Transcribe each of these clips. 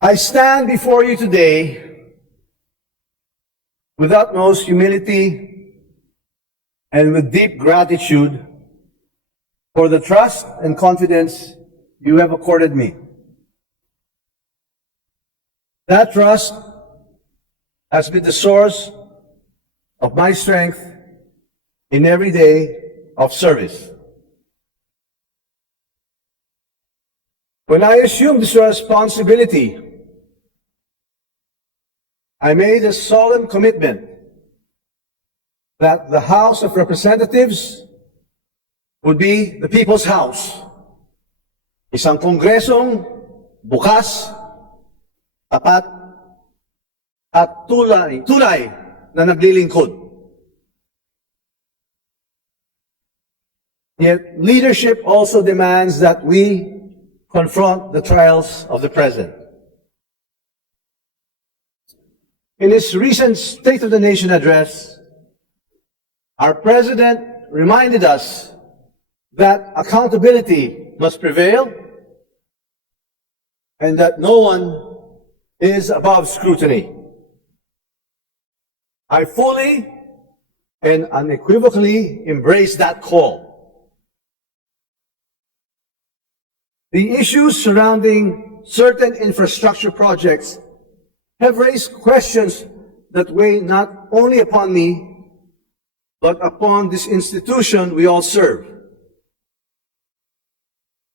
I stand before you today with utmost humility and with deep gratitude for the trust and confidence you have accorded me. That trust has been the source of my strength in every day of service. When I assumed this responsibility, I made a solemn commitment that the House of Representatives would be the people's house. Isang kongresong bukas, tapat, at tulay, tulay na naglilingkod. Yet leadership also demands that we confront the trials of the present. In his recent State of the Nation address, our president reminded us that accountability must prevail and that no one is above scrutiny. I fully and unequivocally embrace that call. The issues surrounding certain infrastructure projects have raised questions that weigh not only upon me, but upon this institution we all serve.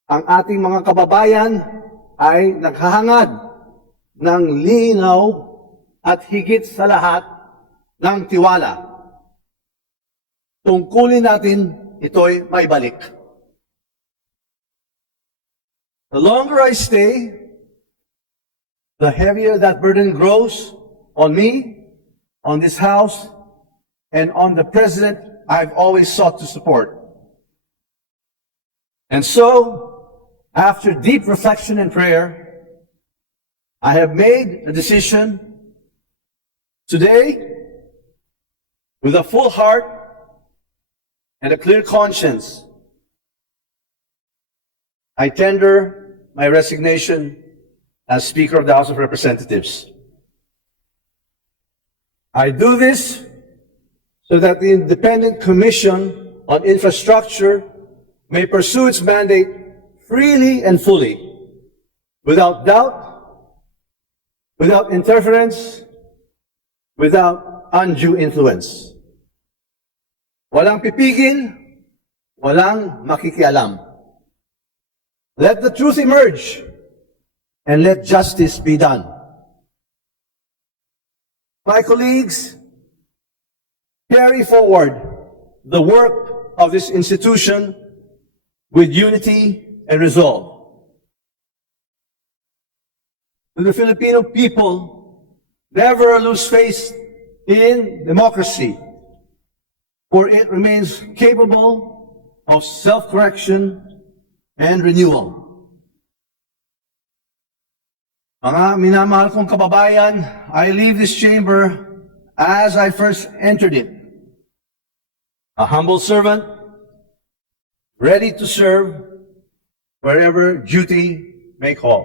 Ang ating mga kababayan ay naghahangad ng linaw at higit sa lahat ng tiwala. Tungkulin natin ito'y maibalik. The longer I stay, the heavier that burden grows on me, on this house, and on the president I've always sought to support. And so, after deep reflection and prayer, I have made a decision today with a full heart and a clear conscience. I tender my resignation as Speaker of the House of Representatives. I do this so that the Independent Commission on Infrastructure may pursue its mandate freely and fully, without doubt, without interference, without undue influence. Walang pipigil, walang makikialam. Let the truth emerge and let justice be done. My colleagues, carry forward the work of this institution with unity and resolve. To the Filipino people, never lose faith in democracy, for it remains capable of self-correction and renewal. Mga minamahal kong kababayan, I leave this chamber as I first entered it. A humble servant, ready to serve wherever duty may call.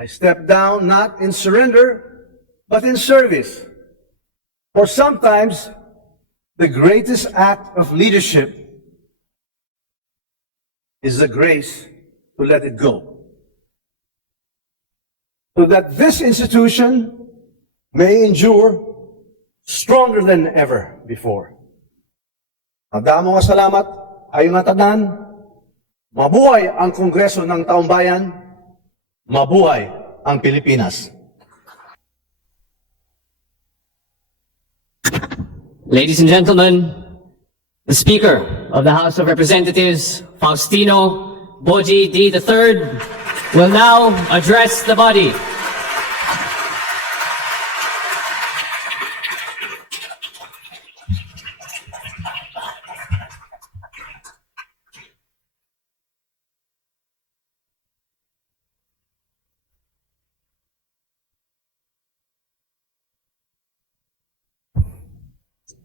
I step down not in surrender, but in service. For sometimes the greatest act of leadership is the grace to let it go. So that this institution may endure stronger than ever before. Madamo nga salamat, ayon nga tanan, mabuhay ang Kongreso ng Taong Bayan, mabuhay ang Pilipinas. Ladies and gentlemen, the Speaker of the House of Representatives, Faustino Boji D. III, will now address the body.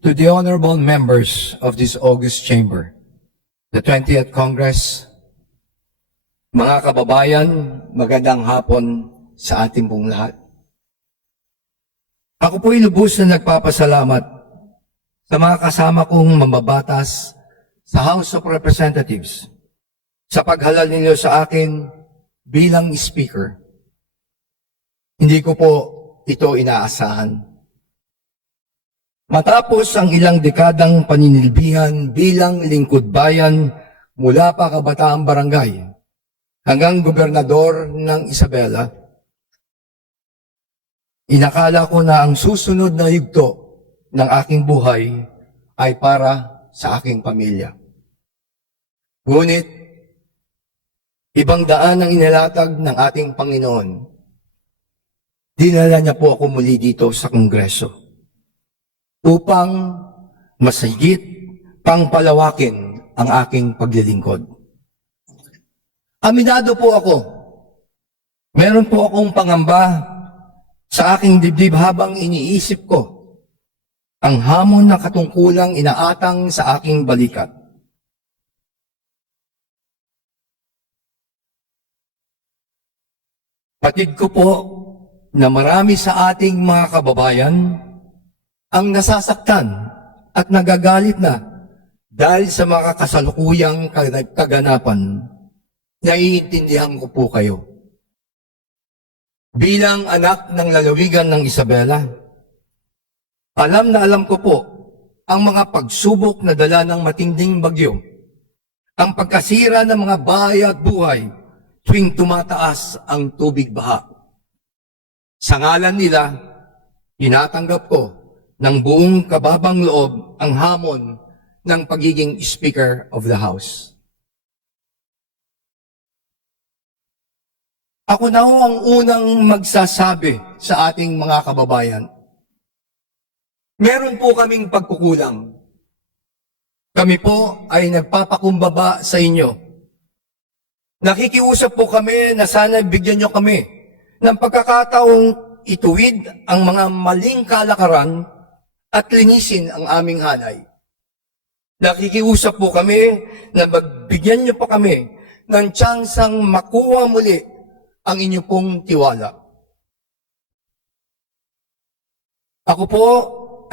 To the honorable members of this august chamber, the 20th Congress, Mga kababayan, magandang hapon sa ating pong lahat. Ako po'y lubos na nagpapasalamat sa mga kasama kong mambabatas sa House of Representatives sa paghalal ninyo sa akin bilang speaker. Hindi ko po ito inaasahan. Matapos ang ilang dekadang paninilbihan bilang lingkod bayan mula pa kabataang barangay hanggang gobernador ng Isabela, inakala ko na ang susunod na yugto ng aking buhay ay para sa aking pamilya. Ngunit, ibang daan ang inilatag ng ating Panginoon. Dinala niya po ako muli dito sa Kongreso upang masayit pang palawakin ang aking paglilingkod. Aminado po ako. Meron po akong pangamba sa aking dibdib habang iniisip ko ang hamon na katungkulang inaatang sa aking balikat. Patid ko po na marami sa ating mga kababayan ang nasasaktan at nagagalit na dahil sa mga kasalukuyang kag- kaganapan. Naiintindihan ko po kayo. Bilang anak ng lalawigan ng Isabela, alam na alam ko po ang mga pagsubok na dala ng matinding bagyo, ang pagkasira ng mga bahay at buhay tuwing tumataas ang tubig baha. Sa ngalan nila, tinatanggap ko ng buong kababang loob ang hamon ng pagiging Speaker of the House. Ako na ho ang unang magsasabi sa ating mga kababayan. Meron po kaming pagkukulang. Kami po ay nagpapakumbaba sa inyo. Nakikiusap po kami na sana bigyan nyo kami ng pagkakataong ituwid ang mga maling kalakaran at linisin ang aming hanay. Nakikiusap po kami na magbigyan niyo po kami ng tsansang makuha muli ang inyo pong tiwala. Ako po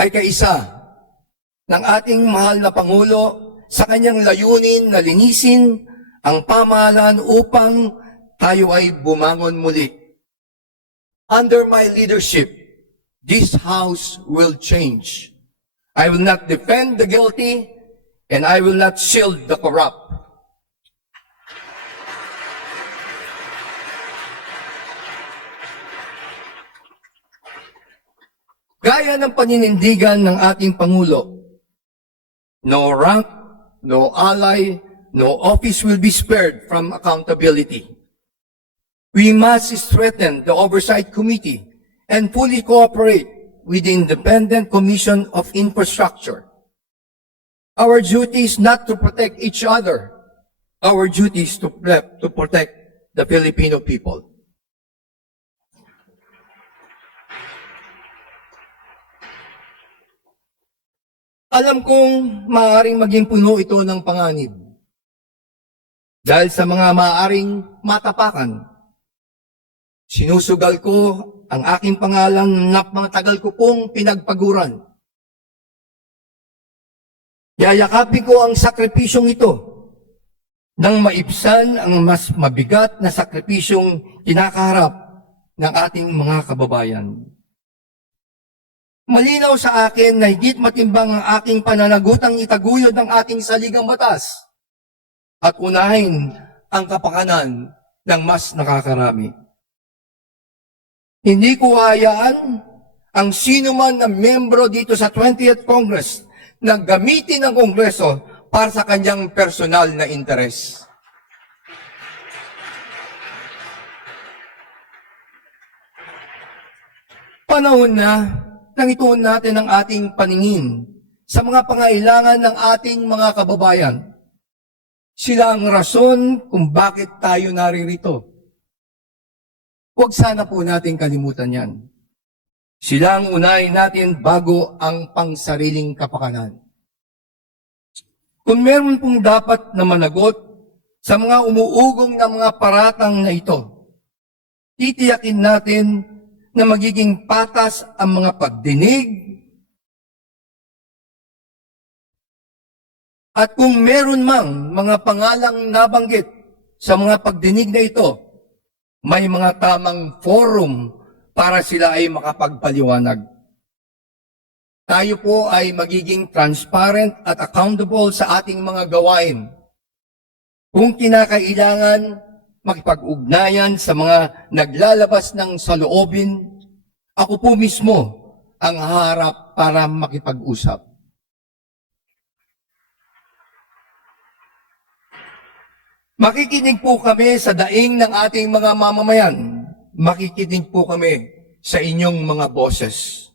ay kaisa ng ating mahal na Pangulo sa kanyang layunin na linisin ang pamahalaan upang tayo ay bumangon muli. Under my leadership, this house will change. I will not defend the guilty and I will not shield the corrupt. Gaya ng paninindigan ng ating Pangulo, no rank, no ally, no office will be spared from accountability. We must strengthen the Oversight Committee and fully cooperate with the Independent Commission of Infrastructure. Our duty is not to protect each other. Our duty is to, to protect the Filipino people. Alam kong maaaring maging puno ito ng panganib. Dahil sa mga maaaring matapakan, sinusugal ko ang aking pangalan na matagal ko pong pinagpaguran. Yayakapin ko ang sakripisyong ito nang maibsan ang mas mabigat na sakripisyong kinakaharap ng ating mga kababayan. Malinaw sa akin na higit matimbang ang aking pananagutang itaguyod ng ating saligang batas at unahin ang kapakanan ng mas nakakarami. Hindi ko hayaan ang sino man na membro dito sa 20th Congress na gamitin ang Kongreso para sa kanyang personal na interes. Panahon na nang ituon natin ang ating paningin sa mga pangailangan ng ating mga kababayan. Sila ang rason kung bakit tayo naririto. Huwag sana po natin kalimutan yan. Sila ang unahin natin bago ang pangsariling kapakanan. Kung meron pong dapat na managot sa mga umuugong na mga paratang na ito, titiyakin natin na magiging patas ang mga pagdinig at kung meron mang mga pangalang nabanggit sa mga pagdinig na ito, may mga tamang forum para sila ay makapagpaliwanag. Tayo po ay magiging transparent at accountable sa ating mga gawain. Kung kinakailangan makipag-ugnayan sa mga naglalabas ng saloobin, ako po mismo ang harap para makipag-usap. Makikinig po kami sa daing ng ating mga mamamayan. Makikinig po kami sa inyong mga boses.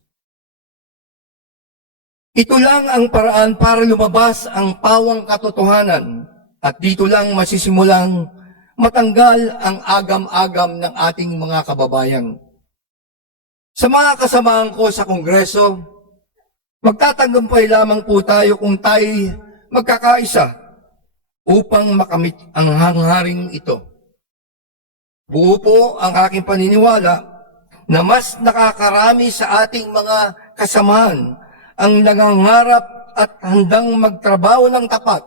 Ito lang ang paraan para lumabas ang pawang katotohanan at dito lang masisimulang matanggal ang agam-agam ng ating mga kababayan. Sa mga kasamahan ko sa Kongreso, magtatagumpay lamang po tayo kung tayo magkakaisa upang makamit ang hangharing ito. Buo po ang aking paniniwala na mas nakakarami sa ating mga kasamahan ang nangangarap at handang magtrabaho ng tapat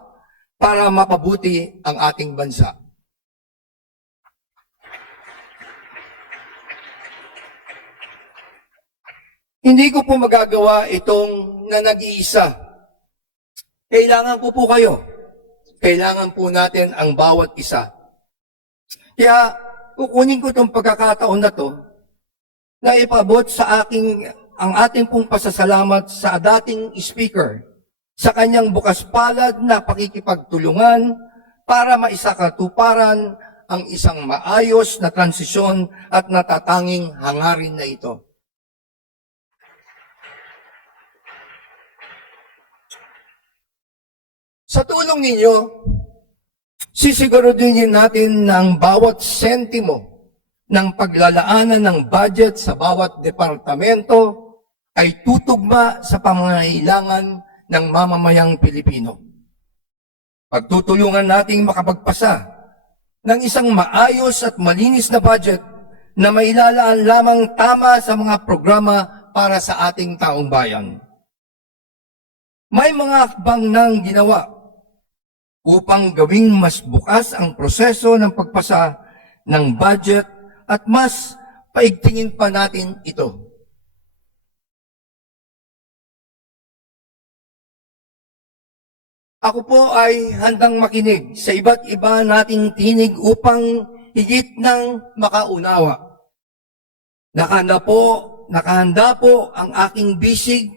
para mapabuti ang ating bansa. Hindi ko po magagawa itong na nag-iisa. Kailangan ko po kayo. Kailangan po natin ang bawat isa. Kaya kukunin ko itong pagkakataon na to na ipabot sa aking ang ating pong pasasalamat sa dating speaker sa kanyang bukas palad na pakikipagtulungan para maisakatuparan ang isang maayos na transisyon at natatanging hangarin na ito. Sa tulong ninyo, sisiguraduhin natin na ang bawat sentimo ng paglalaanan ng budget sa bawat departamento ay tutugma sa pangangailangan ng mamamayang Pilipino. Pagtutulungan nating makapagpasa ng isang maayos at malinis na budget na mailalaan lamang tama sa mga programa para sa ating taong bayan. May mga hakbang nang ginawa upang gawing mas bukas ang proseso ng pagpasa ng budget at mas paigtingin pa natin ito. Ako po ay handang makinig sa iba't iba nating tinig upang higit ng makaunawa. Nakahanda po, nakahanda po ang aking bisig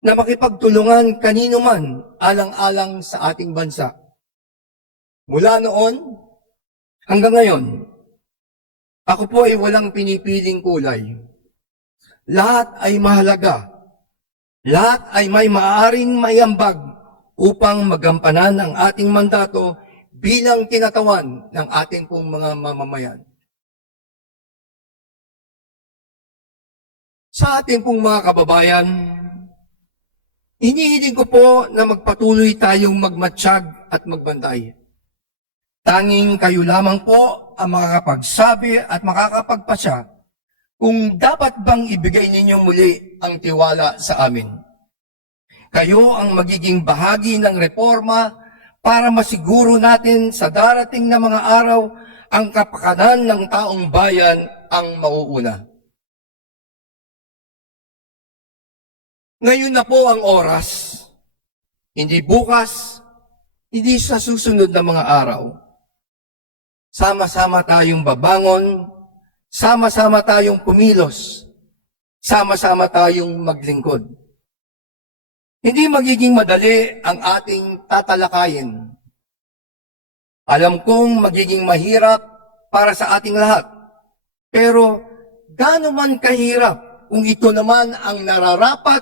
na makipagtulungan kanino man alang-alang sa ating bansa. Mula noon hanggang ngayon, ako po ay walang pinipiling kulay. Lahat ay mahalaga. Lahat ay may maaaring mayambag upang magampanan ang ating mandato bilang kinatawan ng ating pong mga mamamayan. Sa ating pong mga kababayan, hinihiling ko po na magpatuloy tayong magmatsyag at magbantay. Tanging kayo lamang po ang makakapagsabi at makakapagpasya kung dapat bang ibigay ninyo muli ang tiwala sa amin. Kayo ang magiging bahagi ng reforma para masiguro natin sa darating na mga araw ang kapakanan ng taong bayan ang mauuna. Ngayon na po ang oras, hindi bukas, hindi sa susunod na mga araw. Sama-sama tayong babangon, sama-sama tayong kumilos, sama-sama tayong maglingkod. Hindi magiging madali ang ating tatalakayin. Alam kong magiging mahirap para sa ating lahat. Pero gaano man kahirap kung ito naman ang nararapat,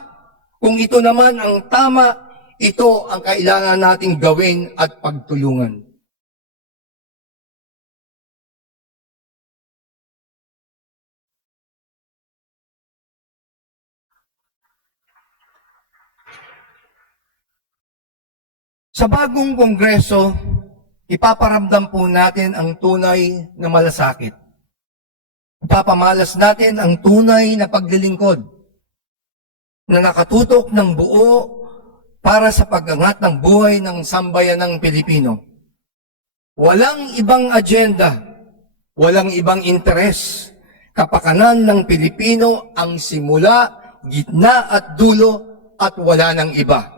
kung ito naman ang tama, ito ang kailangan nating gawin at pagtulungan. Sa bagong kongreso, ipaparamdam po natin ang tunay na malasakit. Ipapamalas natin ang tunay na paglilingkod na nakatutok ng buo para sa pagangat ng buhay ng sambayanang Pilipino. Walang ibang agenda, walang ibang interes. Kapakanan ng Pilipino ang simula, gitna at dulo at wala ng iba.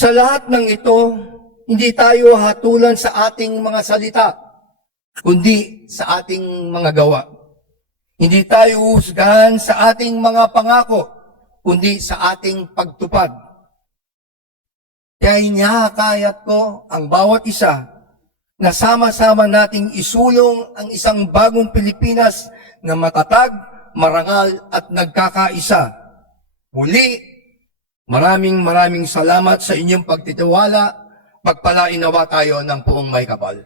Sa lahat ng ito, hindi tayo hatulan sa ating mga salita, kundi sa ating mga gawa. Hindi tayo husgahan sa ating mga pangako, kundi sa ating pagtupad. Kaya inihakayat ko ang bawat isa na sama-sama nating isulong ang isang bagong Pilipinas na matatag, marangal at nagkakaisa. Muli, maraming maraming salamat sa inyong pagtitiwala. Pagpalain nawa tayo ng puong may kapal.